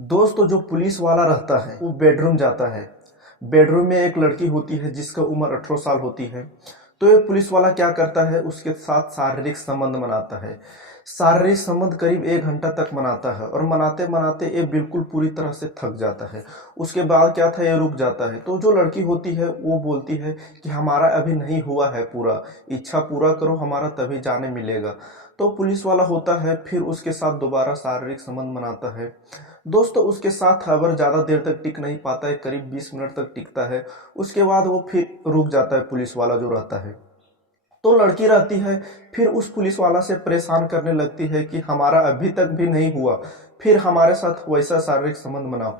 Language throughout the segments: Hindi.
दोस्तों जो पुलिस वाला रहता है वो बेडरूम जाता है। बेडरूम में एक लड़की होती है जिसका उम्र 18 साल होती है। तो ये पुलिस वाला क्या करता है, उसके साथ शारीरिक संबंध मनाता है। शारीरिक संबंध करीब 1 घंटा तक मनाता है और मनाते मनाते ये बिल्कुल पूरी तरह से थक जाता है। उसके बाद क्या था, ये रुक जाता है। तो जो लड़की होती है वो बोलती है कि हमारा अभी नहीं हुआ है पूरा, इच्छा पूरा करो हमारा तभी जाने मिलेगा। तो पुलिस वाला होता है, फिर उसके साथ दोबारा शारीरिक संबंध मनाता है। दोस्तों उसके साथ अगर ज़्यादा देर तक टिक नहीं पाता है, करीब 20 मिनट तक टिकता है। उसके बाद वो फिर रुक जाता है पुलिस वाला जो रहता है। तो लड़की रहती है, फिर उस पुलिस वाला से परेशान करने लगती है कि हमारा अभी तक भी नहीं हुआ, फिर हमारे साथ वैसा शारीरिक संबंध बनाओ।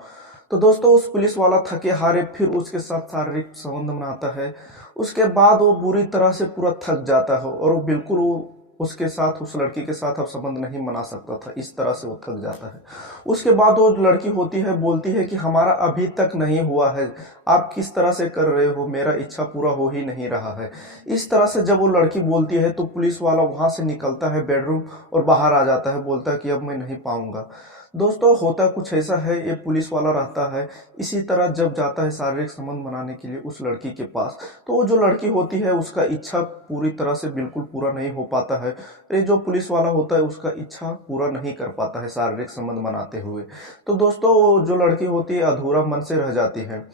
तो दोस्तों उस पुलिस वाला थके हारे फिर उसके साथ शारीरिक संबंध बनाता है। उसके बाद वो बुरी तरह से पूरा थक जाता है और वो बिल्कुल वो उसके साथ, उस लड़की के साथ अब संबंध नहीं बना सकता था, इस तरह से वो थक जाता है। उसके बाद वो लड़की होती है, बोलती है कि हमारा अभी तक नहीं हुआ है, आप किस तरह से कर रहे हो, मेरा इच्छा पूरा हो ही नहीं रहा है। इस तरह से जब वो लड़की बोलती है तो पुलिस वाला वहां से निकलता है बेडरूम और बाहर आ जाता है, बोलता है कि अब मैं नहीं पाऊंगा। दोस्तों होता कुछ ऐसा है, ये पुलिस वाला रहता है इसी तरह जब जाता है शारीरिक संबंध बनाने के लिए उस लड़की के पास, तो वो जो लड़की होती है उसका इच्छा पूरी तरह से बिल्कुल पूरा नहीं हो पाता है। ये जो पुलिस वाला होता है उसका इच्छा पूरा नहीं कर पाता है शारीरिक संबंध बनाते हुए। तो दोस्तों वो जो लड़की होती है अधूरा मन से रह जाती है।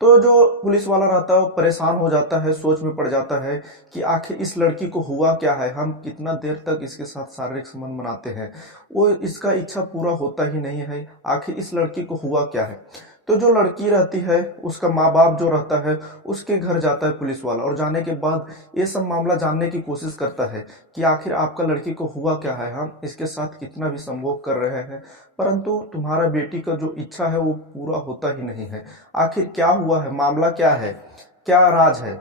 तो जो पुलिस वाला रहता है वो परेशान हो जाता है, सोच में पड़ जाता है कि आखिर इस लड़की को हुआ क्या है, हम कितना देर तक इसके साथ शारीरिक संबंध बनाते हैं, वो इसका इच्छा पूरा होता ही नहीं है, आखिर इस लड़की को हुआ क्या है। तो जो लड़की रहती है उसका माँ बाप जो रहता है उसके घर जाता है पुलिस वाला, और जाने के बाद ये सब मामला जानने की कोशिश करता है कि आखिर आपका लड़की को हुआ क्या है, हम इसके साथ कितना भी संभोग कर रहे हैं परंतु तुम्हारा बेटी का जो इच्छा है वो पूरा होता ही नहीं है, आखिर क्या हुआ है, मामला क्या है, क्या राज है।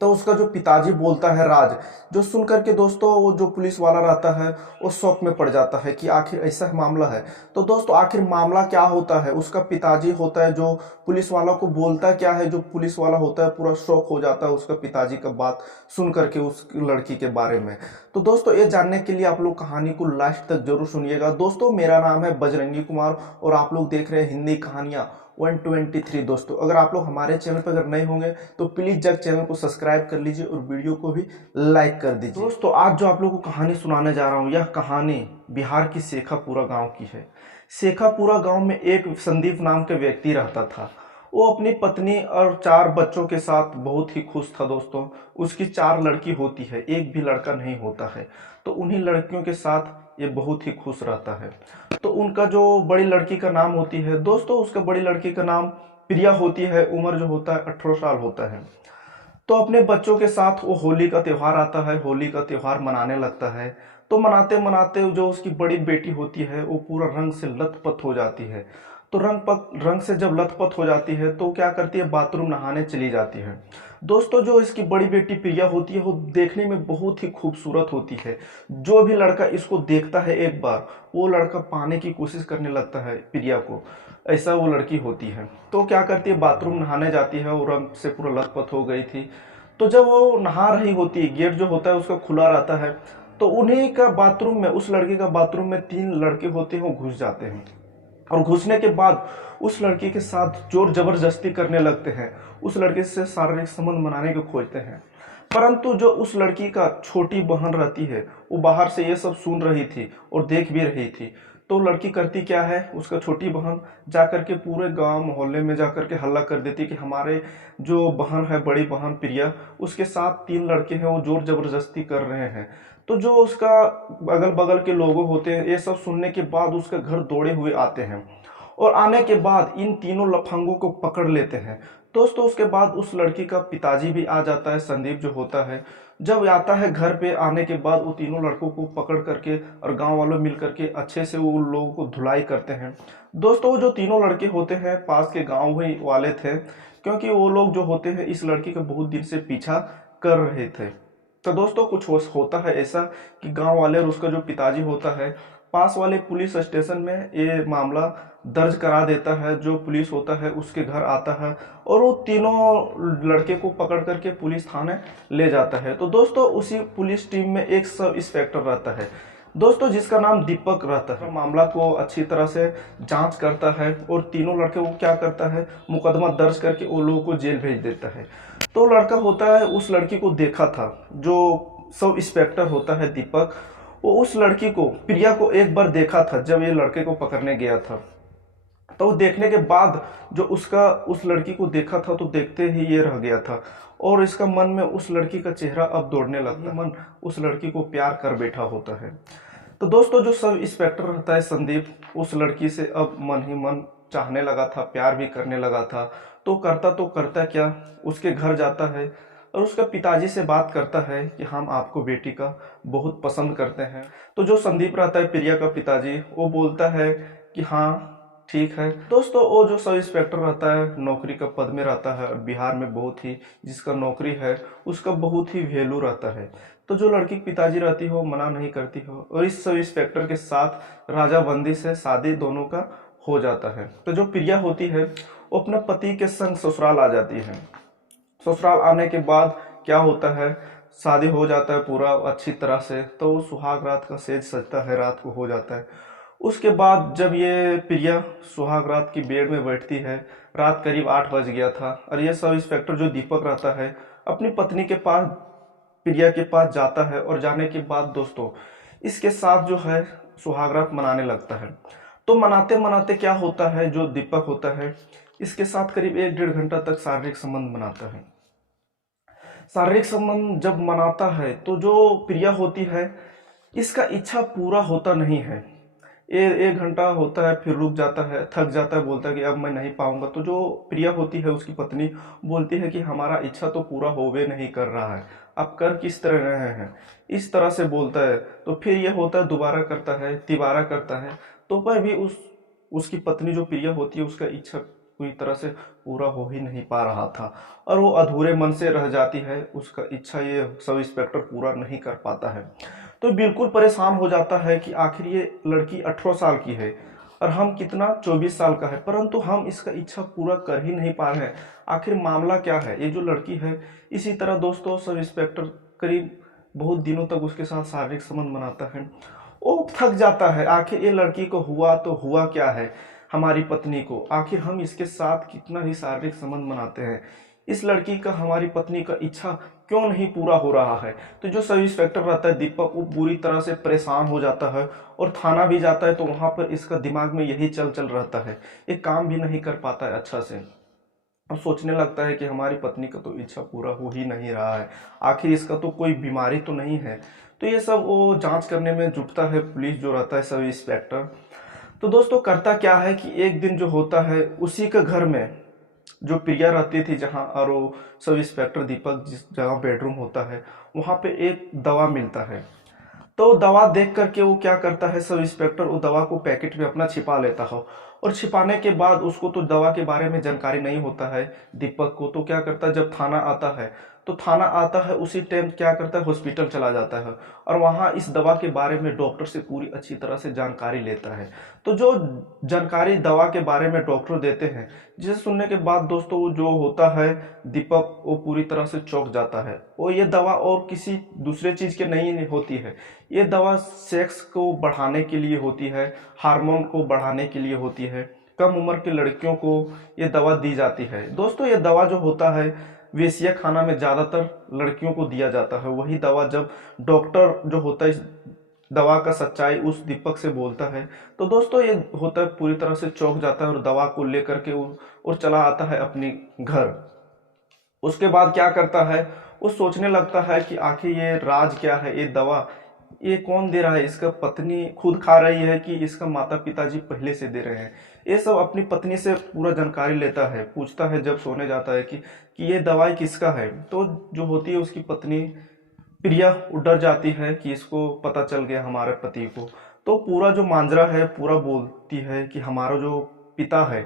तो उसका जो पिताजी बोलता है राज, जो सुन करके दोस्तों वो जो पुलिस वाला रहता है वो शौक में पड़ जाता है कि आखिर ऐसा मामला है। तो दोस्तों आखिर मामला क्या होता है, उसका पिताजी होता है जो पुलिस वाला को बोलता क्या है, जो पुलिस वाला होता है पूरा शौक हो जाता है उसका पिताजी का बात सुन करके उस लड़की के बारे में। तो दोस्तों ये जानने के लिए आप लोग कहानी को लास्ट तक जरूर सुनिएगा। दोस्तों मेरा नाम है बजरंगी कुमार और आप लोग देख रहे हैं हिंदी कहानियां 123। दोस्तों अगर आप लोग हमारे चैनल पर अगर नए होंगे तो प्लीज जग चैनल को सब्सक्राइब कर लीजिए और वीडियो को भी लाइक कर दीजिए। दोस्तों आज जो आप लोगों को कहानी सुनाने जा रहा हूँ यह कहानी बिहार की शेखापुरा गांव की है। शेखापुरा गांव में एक संदीप नाम के व्यक्ति रहता था। वो अपनी पत्नी और 4 बच्चों के साथ बहुत ही खुश था। दोस्तों उसकी 4 लड़की होती है, एक भी लड़का नहीं होता है। तो उन्हीं लड़कियों के साथ ये बहुत ही खुश रहता है। तो उनका जो बड़ी लड़की का नाम होती है, दोस्तों उसका बड़ी लड़की का नाम प्रिया होती है, उम्र जो होता है 18 साल होता है। तो अपने बच्चों के साथ वो होली का त्यौहार आता है, होली का त्यौहार मनाने लगता है। तो मनाते मनाते जो उसकी बड़ी बेटी होती है वो पूरा रंग से लथपथ हो जाती है। तो रंग से जब लथपथ हो जाती है तो क्या करती है, बाथरूम नहाने चली जाती है। दोस्तों जो इसकी बड़ी बेटी प्रिया होती है वो देखने में बहुत ही खूबसूरत होती है। जो भी लड़का इसको देखता है एक बार वो लड़का पाने की कोशिश करने लगता है प्रिया को, ऐसा वो लड़की होती है। तो क्या करती है, बाथरूम नहाने जाती है, वो रंग से पूरा लथपथ हो गई थी। तो जब वो नहा रही होती है, गेट जो होता है उसका खुला रहता है, तो उन्हीं का बाथरूम में, उस लड़की का बाथरूम में 3 लड़के होते हैं, वो घुस जाते हैं। और घुसने के बाद उस लड़की के साथ जोर जबरदस्ती करने लगते हैं, उस लड़के से शारीरिक संबंध बनाने को खोजते हैं। परंतु जो उस लड़की का छोटी बहन रहती है वो बाहर से ये सब सुन रही थी और देख भी रही थी। तो लड़की करती क्या है, उसका छोटी बहन जाकर के पूरे गांव मोहल्ले में जाकर के हल्ला कर देती कि हमारे जो बहन है, बड़ी बहन प्रिया, उसके साथ 3 लड़के हैं, वो जोर जबरदस्ती कर रहे हैं। तो जो उसका अगल बगल के लोगों होते हैं ये सब सुनने के बाद उसका घर दौड़े हुए आते हैं और आने के बाद इन तीनों लफंगों को पकड़ लेते हैं। दोस्तों उसके बाद उस लड़की का पिताजी भी आ जाता है, संदीप जो होता है। जब आता है घर पे, आने के बाद वो तीनों लड़कों को पकड़ करके और गांव वालों मिल करके अच्छे से वो लोगों को धुलाई करते हैं। दोस्तों वो जो तीनों लड़के होते हैं पास के गांव ही वाले थे, क्योंकि वो लोग जो होते हैं इस लड़की का बहुत दिन से पीछा कर रहे थे। तो दोस्तों कुछ होता है ऐसा कि गांव वाले और उसका जो पिताजी होता है पास वाले पुलिस स्टेशन में ये मामला दर्ज करा देता है। जो पुलिस होता है उसके घर आता है और वो तीनों लड़के को पकड़ करके पुलिस थाने ले जाता है। तो दोस्तों उसी पुलिस टीम में एक सब इंस्पेक्टर रहता है। दोस्तों जिसका नाम दीपक रहता है, मामला को अच्छी तरह से जांच करता है और तीनों लड़के को क्या करता है, मुकदमा दर्ज करके वो लोगों को जेल भेज देता है। तो लड़का होता है, उस लड़की को देखा था, जो सब इंस्पेक्टर होता है दीपक, वो उस लड़की को, प्रिया को एक बार देखा था जब ये लड़के को पकड़ने गया था। तो देखने के बाद जो उसका उस लड़की को देखा था तो देखते ही ये रह गया था और इसका मन में उस लड़की का चेहरा अब दौड़ने लगता है, मन उस लड़की को प्यार कर बैठा होता है। तो दोस्तों जो सब इंस्पेक्टर रहता है संदीप, उस लड़की से अब मन ही मन चाहने लगा था, प्यार भी करने लगा था। तो करता क्या, उसके घर जाता है और उसका पिताजी से बात करता है कि हम आपको बेटी का बहुत पसंद करते हैं। तो जो संदीप रहता है प्रिया का पिताजी, वो बोलता है कि हाँ ठीक है। दोस्तों वो जो सब इंस्पेक्टर रहता है नौकरी का पद में रहता है और बिहार में बहुत ही, जिसका नौकरी है उसका बहुत ही वैल्यू रहता है। तो जो लड़की की पिताजी रहती हो मना नहीं करती हो और इस सब इंस्पेक्टर के साथ राजा बंदी से शादी दोनों का हो जाता है। तो जो प्रिया होती है वो अपने पति के संग ससुराल आ जाती है। ससुराल आने के बाद क्या होता है, शादी हो जाता है पूरा अच्छी तरह से। तो सुहाग रात का सेज सजता है, रात को हो जाता है। उसके बाद जब ये प्रिया सुहाग रात की बेड में बैठती है, रात करीब 8 बज गया था और ये सब इंस्पेक्टर जो दीपक रहता है अपनी पत्नी के पास, प्रिया के पास जाता है और जाने के बाद दोस्तों इसके साथ जो है सुहाग रात मनाने लगता है। तो मनाते मनाते क्या होता है, जो दीपक होता है इसके साथ करीब 1-1.5 घंटा तक शारीरिक संबंध बनाता है। शारीरिक संबंध जब मनाता है तो जो प्रिया होती है इसका इच्छा पूरा होता नहीं है। ये 1 घंटा होता है फिर रुक जाता है, थक जाता है, बोलता है कि अब मैं नहीं पाऊंगा। तो जो प्रिया होती है उसकी पत्नी बोलती है कि हमारा इच्छा तो पूरा होवे नहीं कर रहा है, आप कर किस तरह रहे हैं, इस तरह से बोलता है। तो फिर ये होता है दोबारा करता है, तिबारा करता है। तो पर भी उसकी पत्नी जो प्रिया होती है उसका इच्छा पूरी तरह से पूरा हो ही नहीं पा रहा था और वो अधूरे मन से रह जाती है, उसका इच्छा ये सब इंस्पेक्टर पूरा नहीं कर पाता है। तो बिल्कुल परेशान हो जाता है कि आखिर ये लड़की 18 साल की है और हम कितना 24 साल का है, परंतु हम इसका इच्छा पूरा कर ही नहीं पा रहे हैं। आखिर मामला क्या है, ये जो लड़की है। इसी तरह दोस्तों सब इंस्पेक्टर करीब बहुत दिनों तक उसके साथ शारीरिक संबंध बनाता है। वो थक जाता है, आखिर ये लड़की को हुआ तो हुआ क्या है, हमारी पत्नी को आखिर हम इसके साथ कितना ही शारीरिक संबंध बनाते हैं, इस लड़की का हमारी पत्नी का इच्छा क्यों नहीं पूरा हो रहा है। तो जो सब इंस्पेक्टर रहता है दीपक, वो बुरी तरह से परेशान हो जाता है और थाना भी जाता है। तो वहां पर इसका दिमाग में यही चल रहता है, ये काम भी नहीं कर पाता है अच्छा से और सोचने लगता है कि हमारी पत्नी का तो इच्छा पूरा हो ही नहीं रहा है, आखिर इसका तो कोई बीमारी तो नहीं है। तो ये सब वो जांच करने में जुटता है, पुलिस जो रहता है सब इंस्पेक्टर। तो दोस्तों करता क्या है कि एक दिन जो होता है उसी के घर में जो प्रिया रहती थी जहाँ, और वो सब इंस्पेक्टर दीपक जिस जगह बेडरूम होता है वहाँ पे एक दवा मिलता है। तो दवा देख करके वो क्या करता है, सब इंस्पेक्टर वो दवा को पैकेट में अपना छिपा लेता हो और छिपाने के बाद उसको तो दवा के बारे में जानकारी नहीं होता है दीपक को। तो क्या करता है, जब थाना आता है तो थाना आता है उसी टाइम क्या करता है, हॉस्पिटल चला जाता है और वहाँ इस दवा के बारे में डॉक्टर से पूरी अच्छी तरह से जानकारी लेता है। तो जो जानकारी दवा के बारे में डॉक्टर देते हैं, जिसे सुनने के बाद दोस्तों जो होता है दीपक, वो पूरी तरह से चौंक जाता है। और ये दवा और किसी दूसरे चीज़ के नहीं होती है, ये दवा सेक्स को बढ़ाने के लिए होती है, हार्मोन को बढ़ाने के लिए होती है। कम उम्र की लड़कियों को ये दवा दी जाती है। दोस्तों ये दवा जो होता है वेश्या खाना में ज़्यादातर लड़कियों को दिया जाता है। वही दवा जब डॉक्टर जो होता है इस दवा का सच्चाई उस दीपक से बोलता है तो दोस्तों ये होता है पूरी तरह से चौंक जाता है और दवा को लेकर के और चला आता है अपनी घर। उसके बाद क्या करता है, वो सोचने लगता है कि आखिर ये राज क्या है, ये दवा ये कौन दे रहा है, इसका पत्नी खुद खा रही है कि इसका माता पिताजी पहले से दे रहे हैं। ये सब अपनी पत्नी से पूरा जानकारी लेता है, पूछता है जब सोने जाता है कि ये दवाई किसका है। तो जो होती है उसकी पत्नी प्रिया डर जाती है कि इसको पता चल गया हमारे पति को। तो पूरा जो मांजरा है पूरा बोलती है कि हमारा जो पिता है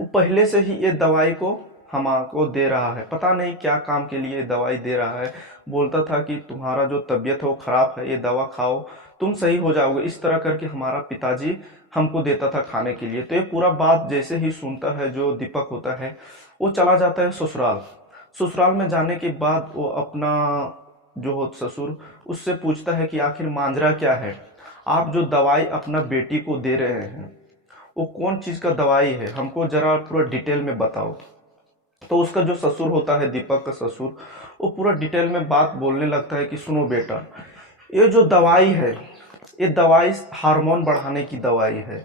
वो पहले से ही ये दवाई को हमको दे रहा है, पता नहीं क्या काम के लिए दवाई दे रहा है। बोलता था कि तुम्हारा जो तबीयत है वो खराब है, ये दवा खाओ तुम सही हो जाओगे, इस तरह करके हमारा पिताजी हमको देता था खाने के लिए। तो ये पूरा बात जैसे ही सुनता है जो दीपक होता है वो चला जाता है ससुराल। ससुराल में जाने के बाद वो अपना जो हो ससुर उससे पूछता है कि आखिर मांजरा क्या है, आप जो दवाई अपना बेटी को दे रहे हैं वो कौन चीज़ का दवाई है, हमको ज़रा पूरा डिटेल में बताओ। तो उसका जो ससुर होता है, दीपक का ससुर, वो पूरा डिटेल में बात बोलने लगता है कि सुनो बेटा, ये जो दवाई है, ये दवाई हार्मोन बढ़ाने की दवाई है।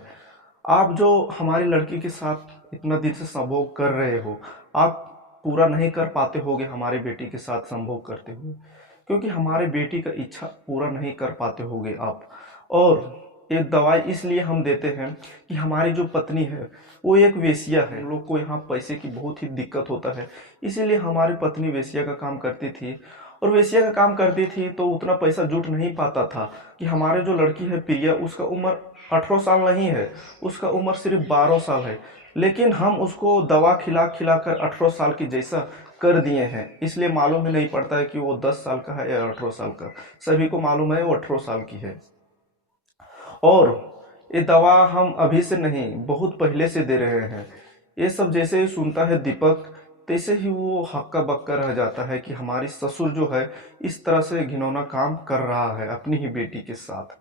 आप जो हमारी लड़की के साथ इतना दिन से संभोग कर रहे हो, आप पूरा नहीं कर पाते होगे हमारी बेटी के साथ संभोग करते हुए, क्योंकि हमारे बेटी का इच्छा पूरा नहीं कर पाते होगे आप। और ये दवाई इसलिए हम देते हैं कि हमारी जो पत्नी है वो एक वेश्या है, हम लोग को यहाँ पैसे की बहुत ही दिक्कत होता है, इसीलिए हमारी पत्नी वेश्या का काम करती थी। और वेश्या का काम करती थी तो उतना पैसा जुट नहीं पाता था कि हमारे जो लड़की है प्रिया, उसका उम्र 18 साल नहीं है, उसका उम्र सिर्फ 12 साल है, लेकिन हम उसको दवा खिला खिला कर 18 साल की जैसा कर दिए हैं। इसलिए मालूम ही नहीं पड़ता है कि वो 10 साल का है या 18 साल का, सभी को मालूम है वो 18 साल की है। और ये दवा हम अभी से नहीं, बहुत पहले से दे रहे हैं। ये सब जैसे ही सुनता है दीपक, तैसे ही वो हक्का बक्का रह जाता है कि हमारी ससुर जो है इस तरह से घिनौना काम कर रहा है अपनी ही बेटी के साथ।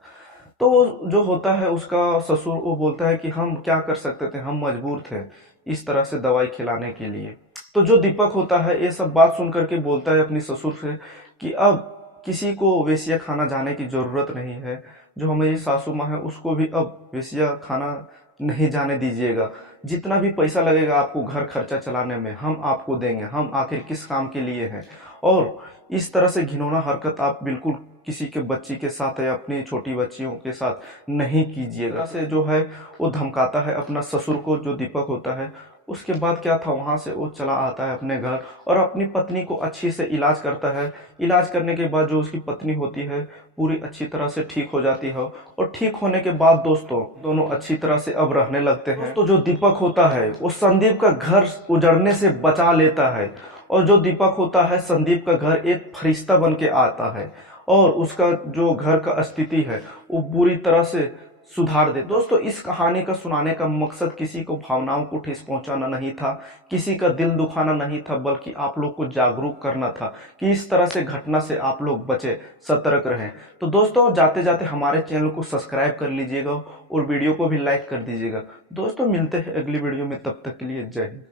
तो जो होता है उसका ससुर, वो बोलता है कि हम क्या कर सकते थे, हम मजबूर थे इस तरह से दवाई खिलाने के लिए। तो जो दीपक होता है ये सब बात सुन करके बोलता है अपनी ससुर से कि अब किसी को वेश्या खाना जाने की ज़रूरत नहीं है, जो हमारी सासू माँ है उसको भी अब वेश्या खाना नहीं जाने दीजिएगा। जितना भी पैसा लगेगा आपको घर खर्चा चलाने में हम आपको देंगे, हम आखिर किस काम के लिए हैं। और इस तरह से घिनौना हरकत आप बिल्कुल किसी के बच्ची के साथ या अपनी छोटी बच्चियों के साथ नहीं कीजिएगा। से जो है वो धमकाता है अपना ससुर को, जो दीपक होता है। उसके बाद क्या था, वहाँ से वो चला आता है अपने घर और अपनी पत्नी को अच्छी से इलाज करता है। इलाज करने के बाद जो उसकी पत्नी होती है पूरी अच्छी तरह से ठीक हो जाती है। और ठीक होने के बाद दोस्तों दोनों अच्छी तरह से अब रहने लगते हैं। तो जो दीपक होता है वो संदीप का घर उजड़ने से बचा लेता है, और जो दीपक होता है संदीप का घर एक फरिश्ता बन के आता है, और उसका जो घर का स्थिति है वो बुरी तरह से सुधार दे। दोस्तों इस कहानी का सुनाने का मकसद किसी को भावनाओं को ठेस पहुंचाना नहीं था, किसी का दिल दुखाना नहीं था, बल्कि आप लोग को जागरूक करना था कि इस तरह से घटना से आप लोग बचे, सतर्क रहें। तो दोस्तों जाते जाते हमारे चैनल को सब्सक्राइब कर लीजिएगा और वीडियो को भी लाइक कर दीजिएगा। दोस्तों मिलते हैं अगली वीडियो में, तब तक के लिए जय हिंद।